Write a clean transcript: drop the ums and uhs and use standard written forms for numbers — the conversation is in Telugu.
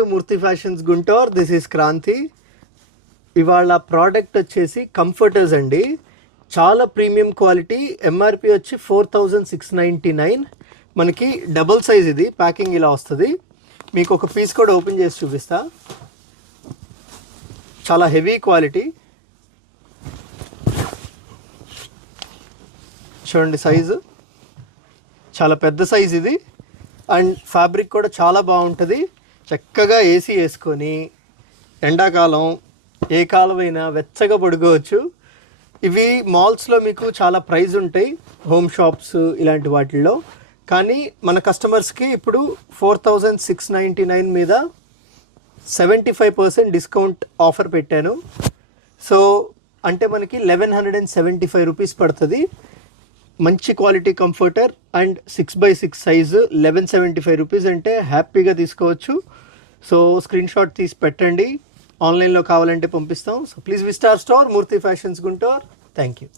To Murthy fashions Guntur. This is Kranthi. ఇవాళ ప్రోడక్ట్ వచ్చేసి కంఫర్టర్స్ అండి. చాలా ప్రీమియం క్వాలిటీ. ఎంఆర్పి వచ్చి 4699. మనకి డబుల్ సైజ్ ఇది. ప్యాకింగ్ ఇలా వస్తుంది. మీకు ఒక పీస్ కూడా ఓపెన్ చేసి చూపిస్తా. చాలా హెవీ క్వాలిటీ. చూడండి సైజు చాలా పెద్ద సైజ్ ఇది. అండ్ ఫ్యాబ్రిక్ కూడా చాలా బాగుంటుంది. చక్కగా ఏసీ వేసుకొని ఎండాకాలం ఏ కాలమైనా వెచ్చగా పడుకోవచ్చు. ఇవి మాల్స్లో మీకు చాలా ప్రైస్ ఉంటాయి, హోమ్ షాప్స్ ఇలాంటి వాటిల్లో. కానీ మన కస్టమర్స్కి ఇప్పుడు 4699 మీద 75% డిస్కౌంట్ ఆఫర్ పెట్టాను. సో అంటే మనకి 1175 రూపీస్ పడుతుంది. మంచి quality comforter and 6x6 size 1175 rupees అంటే హ్యాపీగా తీసుకోవచ్చు. సో స్క్రీన్ షాట్ తీసి పెట్టండి. ఆన్లైన్లో కావాలంటే పంపిస్తాం. So please visit our store Murthy fashions Guntur. Thank you.